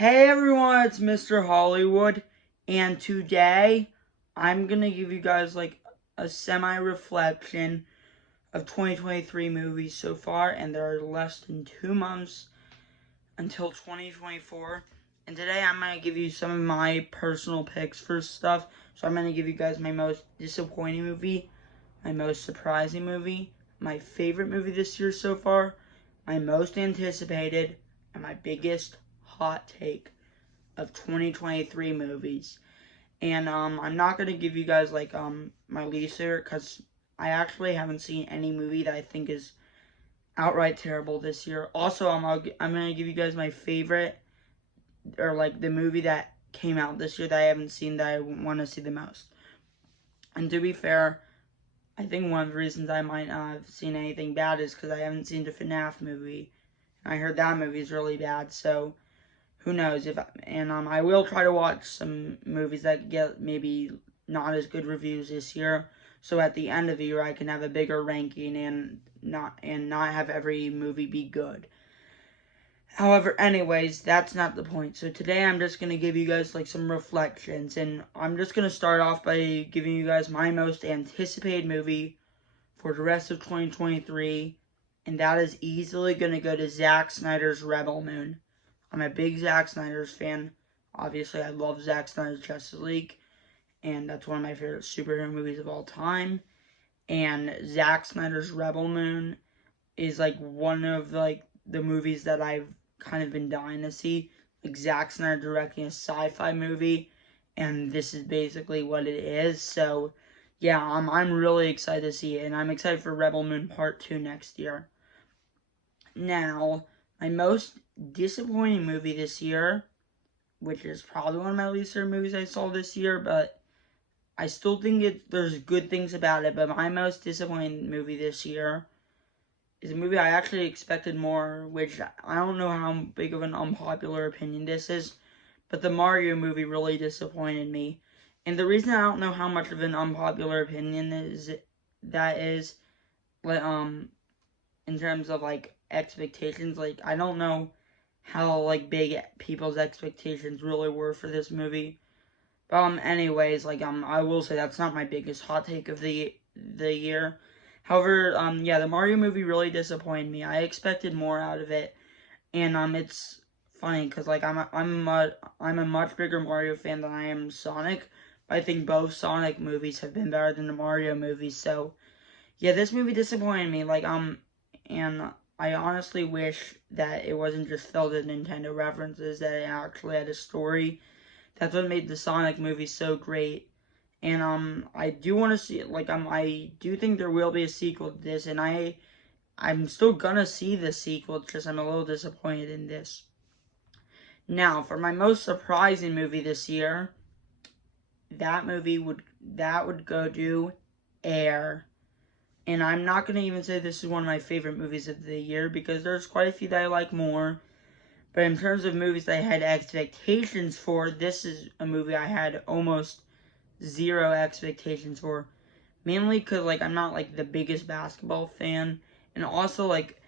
Hey everyone, it's Mr. Hollywood, and today I'm gonna give you guys like a semi-reflection of 2023 movies so far, and there are less than 2 months until 2024. And today I'm gonna give you some of my personal picks for stuff. So I'm gonna give you guys my most disappointing movie, my most surprising movie, my favorite movie this year so far, my most anticipated, and my biggest hot take of 2023 movies. And I'm not gonna give you guys like my least favorite because I actually haven't seen any movie that I think is outright terrible this year. Also, I'm gonna give you guys my favorite, or like the movie that came out this year that I haven't seen that I want to see the most. And to be fair, I think one of the reasons I might not have seen anything bad is because I haven't seen the FNAF movie. I heard that movie is really bad, so who knows if I will try to watch some movies that get maybe not as good reviews this year, so at the end of the year I can have a bigger ranking and not have every movie be good. However, anyways, that's not the point. So today I'm just gonna give you guys like some reflections, and I'm just gonna start off by giving you guys my most anticipated movie for the rest of 2023, and that is easily gonna go to Zack Snyder's Rebel Moon. I'm a big Zack Snyder's fan. Obviously, I love Zack Snyder's Justice League, and that's one of my favorite superhero movies of all time. And Zack Snyder's Rebel Moon is like one of like the movies that I've kind of been dying to see. Like Zack Snyder directing a sci-fi movie, and this is basically what it is. So, yeah, I'm really excited to see it, and I'm excited for Rebel Moon Part 2 next year. Now, my most disappointing movie this year, which is probably one of my least favorite movies I saw this year, but I still think there's good things about it. But my most disappointing movie this year is a movie I actually expected more, which I don't know how big of an unpopular opinion this is, but the Mario movie really disappointed me. And the reason I don't know how much of an unpopular opinion that is, like in terms of like expectations, like I don't know how like big people's expectations really were for this movie. But anyways, like I will say that's not my biggest hot take of the year. However, yeah, the Mario movie really disappointed me. I expected more out of it, and it's funny because like I'm a much bigger Mario fan than I am Sonic. But I think both Sonic movies have been better than the Mario movies. So yeah, this movie disappointed me. And I honestly wish that it wasn't just filled with Nintendo references, that it actually had a story. That's what made the Sonic movie so great. And I do want to see it. Like I do think there will be a sequel to this, and I'm still gonna see the sequel. It's just I'm a little disappointed in this. Now, for my most surprising movie this year, that would go to Air. And I'm not going to even say this is one of my favorite movies of the year because there's quite a few that I like more. But in terms of movies that I had expectations for, this is a movie I had almost zero expectations for. Mainly because, like, I'm not, like, the biggest basketball fan. And also, like,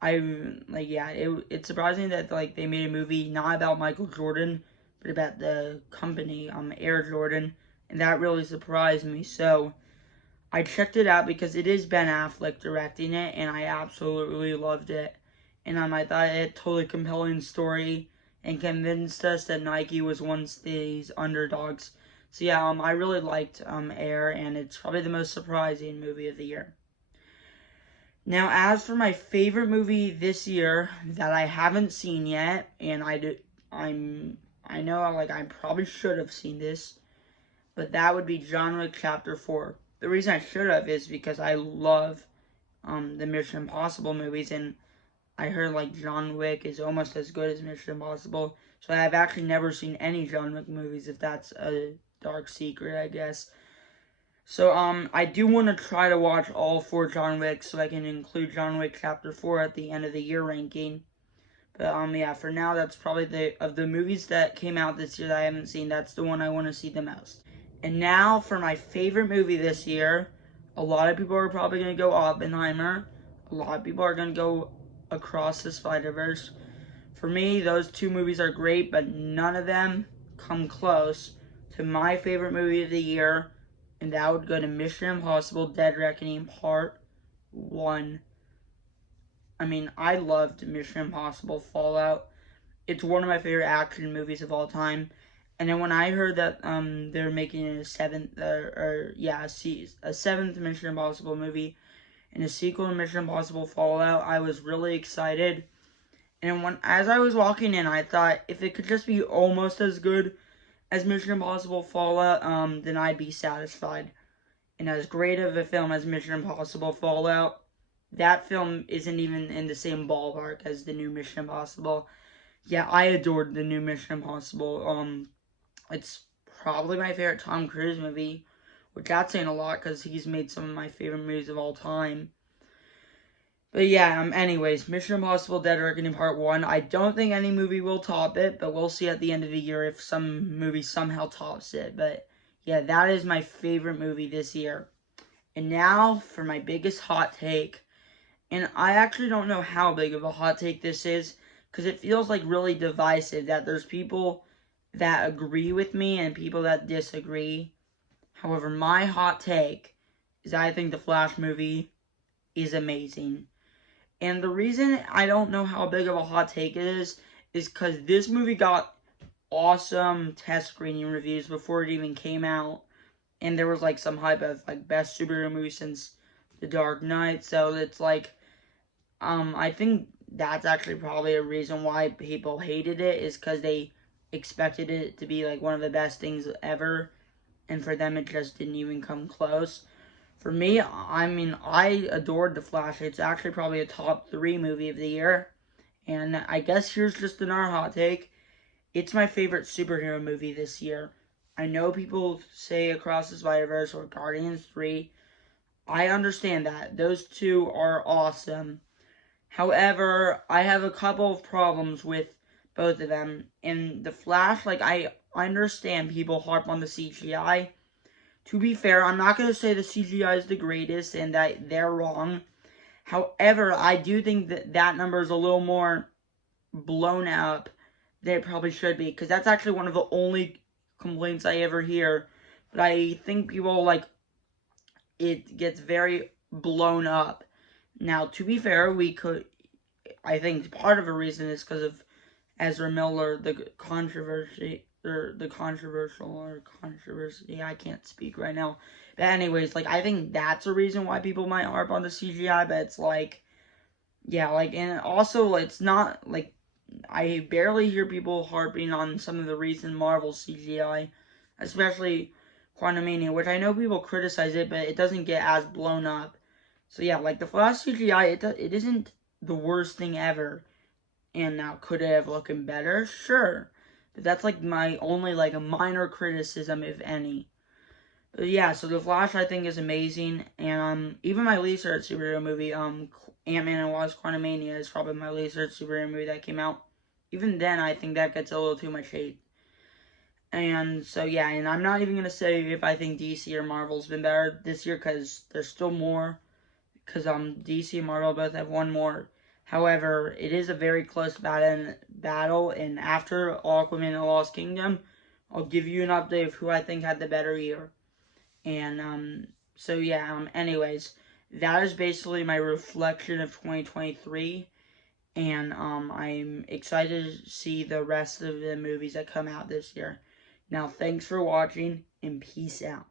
it's surprising that, like, they made a movie not about Michael Jordan, but about the company, Air Jordan. And that really surprised me. So, I checked it out because it is Ben Affleck directing it, and I absolutely loved it. And I thought it had a totally compelling story and convinced us that Nike was once these underdogs. So yeah, I really liked Air, and it's probably the most surprising movie of the year. Now, as for my favorite movie this year that I haven't seen yet, and I know like I probably should have seen this, but that would be John Wick Chapter 4. The reason I should have is because I love the Mission Impossible movies, and I heard like John Wick is almost as good as Mission Impossible. So I've actually never seen any John Wick movies, if that's a dark secret, I guess. So I do want to try to watch all 4 John Wicks so I can include John Wick Chapter 4 at the end of the year ranking. But yeah, for now that's probably the movies that came out this year that I haven't seen, that's the one I want to see the most. And now for my favorite movie this year. A lot of people are probably going to go Oppenheimer. A lot of people are going to go Across the Spider-Verse. For me, those two movies are great, but none of them come close to my favorite movie of the year, and that would go to Mission Impossible Dead Reckoning Part 1. I mean, I loved Mission Impossible Fallout. It's one of my favorite action movies of all time. And then when I heard that they're making a seventh, a seventh Mission Impossible movie and a sequel to Mission Impossible Fallout, I was really excited. And as I was walking in, I thought if it could just be almost as good as Mission Impossible Fallout, then I'd be satisfied. And as great of a film as Mission Impossible Fallout, that film isn't even in the same ballpark as the new Mission Impossible. Yeah, I adored the new Mission Impossible. It's probably my favorite Tom Cruise movie, which that's saying a lot because he's made some of my favorite movies of all time. But yeah, anyways, Mission Impossible Dead Reckoning Part 1. I don't think any movie will top it, but we'll see at the end of the year if some movie somehow tops it. But yeah, that is my favorite movie this year. And now for my biggest hot take. And I actually don't know how big of a hot take this is, because it feels like really divisive, that there's people that agree with me and people that disagree. However, my hot take is I think the Flash movie is amazing. And the reason I don't know how big of a hot take it is because this movie got awesome test screening reviews before it even came out. And there was like some hype of like best superhero movie since The Dark Knight. So it's like, I think that's actually probably a reason why people hated it, is because they expected it to be like one of the best things ever. And for them, it just didn't even come close. For me, I mean, I adored The Flash. It's actually probably a top 3 movie of the year. And I guess here's just another hot take. It's my favorite superhero movie this year. I know people say Across the Spider-Verse or Guardians 3. I understand that. Those two are awesome. However, I have a couple of problems with both of them. In The Flash, like, I understand people harp on the CGI. To be fair, I'm not going to say the CGI is the greatest and that they're wrong. However, I do think that that number is a little more blown up than it probably should be, because that's actually one of the only complaints I ever hear. But I think people, like, it gets very blown up. Now, to be fair, I think part of the reason is because of Ezra Miller, the controversy, I can't speak right now. But anyways, like, I think that's a reason why people might harp on the CGI, but it's like, yeah, like, and also, it's not, like, I barely hear people harping on some of the recent Marvel CGI, especially Quantumania, which I know people criticize it, but it doesn't get as blown up. So yeah, like, the Flash CGI, it isn't the worst thing ever. And now, could it have looked better? Sure. But that's like my only like a minor criticism, if any. But yeah, so The Flash I think is amazing, and even my least favorite superhero movie, Ant-Man and Wasp: Quantumania, is probably my least favorite superhero movie that came out. Even then, I think that gets a little too much hate. And so yeah, and I'm not even gonna say if I think DC or Marvel's been better this year, because there's still more. Because DC and Marvel both have one more. However, it is a very close battle, and after Aquaman and the Lost Kingdom, I'll give you an update of who I think had the better year. And so yeah, anyways, that is basically my reflection of 2023, and I'm excited to see the rest of the movies that come out this year. Now, thanks for watching, and peace out.